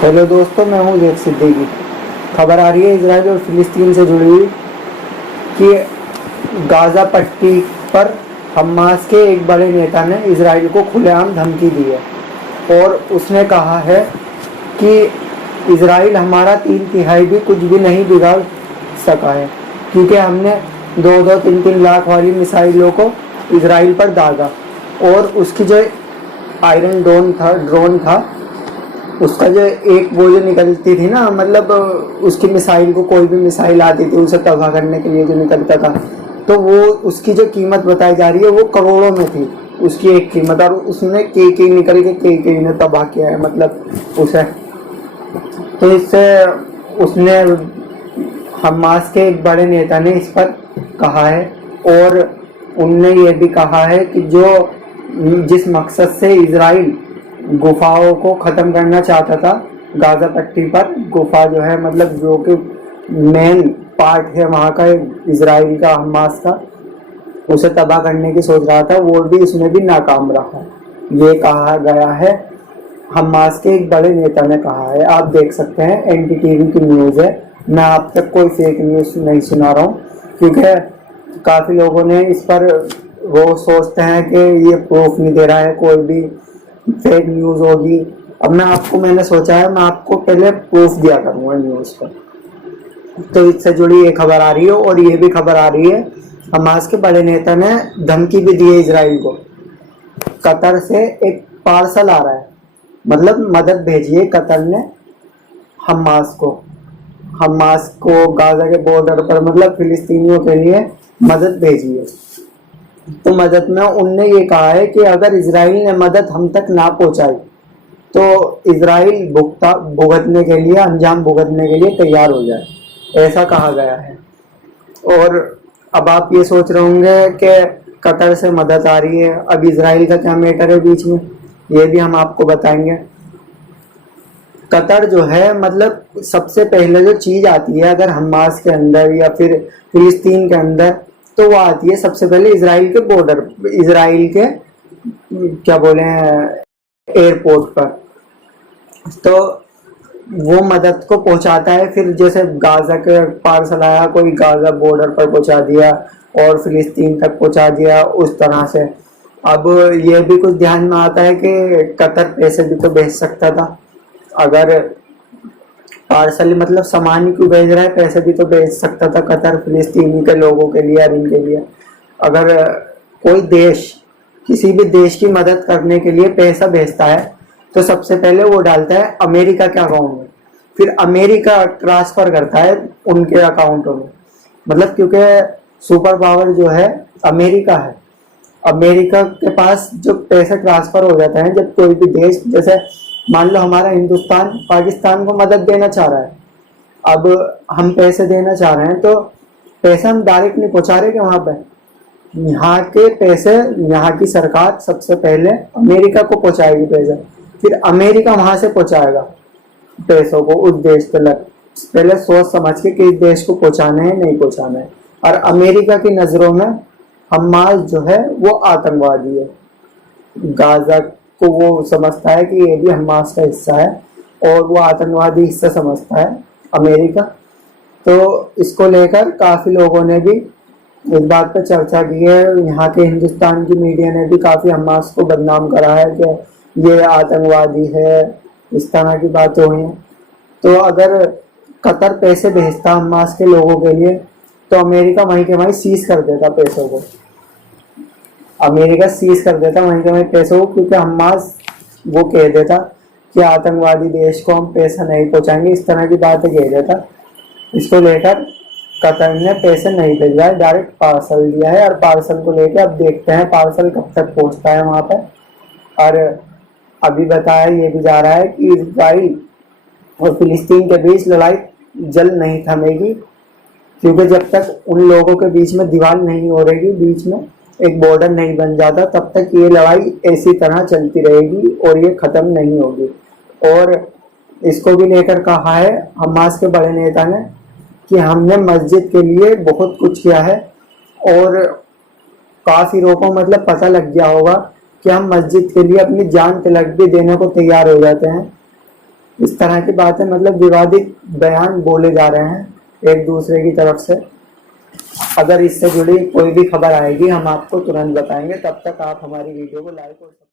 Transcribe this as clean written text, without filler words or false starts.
Hello दोस्तों, मैं हूँ जेक सिद्दीकी। खबर आ रही है इजराइल और फिलिस्तीन से जुड़ी हुई कि गाज़ा पट्टी पर हमास के एक बड़े नेता ने इजराइल को खुलेआम धमकी दी है और उसने कहा है कि इजराइल हमारा 3/3 भी कुछ भी नहीं बिगाड़ सका है, क्योंकि हमने 2-2, 3-3 लाख वाली मिसाइलों को इजराइल पर दागा और उसकी जो आयरन ड्रोन था उसका जो एक वो जो निकलती थी ना, मतलब उसकी मिसाइल को कोई भी मिसाइल आती थी उसे तबाह करने के लिए जो निकलता था, तो वो उसकी जो कीमत बताई जा रही है वो करोड़ों में थी उसकी एक कीमत। और उसने के निकल के के ने तबाह किया है, मतलब उसे। तो इससे उसने हमास के एक बड़े नेता ने इस पर कहा है और उनने ये भी कहा है कि जिस मकसद से इजराइल गुफाओं को ख़त्म करना चाहता था, गाज़ा पट्टी पर गुफा जो है, मतलब जो कि मेन पार्ट है वहाँ का इजराइल का, हमास का, उसे तबाह करने की सोच रहा था, वो भी इसमें भी नाकाम रहा। ये कहा गया है, हमास के एक बड़े नेता ने कहा है। आप देख सकते हैं, एनडीटीवी की न्यूज़ है। मैं आप तक कोई फेक न्यूज़ नहीं सुना रहा हूँ, क्योंकि काफ़ी लोगों ने इस पर वो सोचते हैं कि ये प्रूफ नहीं दे रहा है, कोई भी फेक न्यूज़ होगी। अब मैंने सोचा है मैं आपको पहले प्रूफ दिया करूँगा न्यूज़ पर। तो इससे जुड़ी ये खबर आ रही है और ये भी खबर आ रही है, हमास के बड़े नेता ने धमकी भी दी है इजराइल को। कतर से एक पार्सल आ रहा है, मतलब मदद भेजी है कतर ने हमास को गाजा के बॉर्डर पर, मतलब फिलिस्तीनियों के लिए मदद भेजी है। तो मदद में उनने ये कहा है कि अगर इजराइल ने मदद हम तक ना पहुंचाई तो इजराइल भुगतने के लिए, अंजाम भुगतने के लिए तैयार हो जाए, ऐसा कहा गया है। और अब आप ये सोच रहे होंगे कि कतर से मदद आ रही है, अब इजराइल का क्या मैटर है बीच में, ये भी हम आपको बताएंगे। कतर जो है, मतलब सबसे पहले जो चीज आती है अगर हमास के अंदर या फिर फिलिस्तीन के अंदर, तो वो आती है सबसे पहले इजराइल के बॉर्डर, इजराइल के क्या बोले एयरपोर्ट पर। तो वो मदद को पहुंचाता है, फिर जैसे गाजा के पार्सल आया, कोई गाजा बॉर्डर पर पहुंचा दिया और फिलिस्तीन तक पहुंचा दिया, उस तरह से। अब ये भी कुछ ध्यान में आता है कि कतर पैसे भी तो भेज सकता था। अगर पार्सल मतलब सामान ही क्यों भेज रहा है, पैसे भी तो भेज सकता था कतर फिलिस्तीनी के लोगों के लिए और इनके लिए। अगर कोई देश किसी भी देश की मदद करने के लिए पैसा भेजता है तो सबसे पहले वो डालता है अमेरिका के अकाउंट में, फिर अमेरिका ट्रांसफर करता है उनके अकाउंटों में, मतलब क्योंकि सुपर पावर जो है अमेरिका है। अमेरिका के पास जो पैसे ट्रांसफर हो जाते हैं, जब कोई भी देश, जैसे मान लो हमारा हिंदुस्तान पाकिस्तान को मदद देना चाह रहा है, अब हम पैसे देना चाह रहे हैं, तो पैसे हम डायरेक्ट नहीं पहुंचा रहे कि वहां पे, यहाँ के पैसे, यहाँ की सरकार सबसे पहले अमेरिका को पहुंचाएगी पैसे, फिर अमेरिका वहां से पहुंचाएगा पैसों को उस देश पे। पहले सोच समझ के कि इस देश को पहुंचाना है नहीं पहुंचाना है। और अमेरिका की नजरों में हमास जो है वो आतंकवादी है, गाजा को वो समझता है कि ये भी हमास का हिस्सा है और वो आतंकवादी हिस्सा समझता है अमेरिका। तो इसको लेकर काफ़ी लोगों ने भी इस बात पर चर्चा की है। यहाँ के हिंदुस्तान की मीडिया ने भी काफ़ी हमास को बदनाम करा है कि ये आतंकवादी है, इस तरह की बातें हुई हैं। तो अगर कतर पैसे भेजता हमास के लोगों के लिए तो अमेरिका वहीं के वहीं सीज कर देता पैसों को, अमेरिका सीज कर देता वहीं के वहीं पैसों को, क्योंकि हमास वो कह देता कि आतंकवादी देश को हम पैसा नहीं पहुंचाएंगे, इस तरह की बातें कह देता। इसको लेकर कतर ने पैसे नहीं भेजा है, डायरेक्ट पार्सल दिया है और पार्सल को लेकर अब देखते हैं पार्सल कब तक पहुंचता है वहां पर। और अभी बताया ये भी जा रहा है कि इजराइल और फिलिस्तीन के बीच लड़ाई जल्द नहीं थमेगी, क्योंकि जब तक उन लोगों के बीच में दीवार नहीं हो रहेगी, बीच में एक बॉर्डर नहीं बन जाता, तब तक ये लड़ाई ऐसी तरह चलती रहेगी और ये खत्म नहीं होगी। और इसको भी लेकर कहा है हमास के बड़े नेता ने कि हमने मस्जिद के लिए बहुत कुछ किया है, और काफी लोगों को मतलब पता लग गया होगा कि हम मस्जिद के लिए अपनी जान तिलक भी देने को तैयार हो जाते हैं। इस तरह की बातें, मतलब विवादित बयान बोले जा रहे हैं एक दूसरे की तरफ से। अगर इससे जुड़ी कोई भी खबर आएगी हम आपको तुरंत बताएंगे। तब तक आप हमारी वीडियो को लाइक और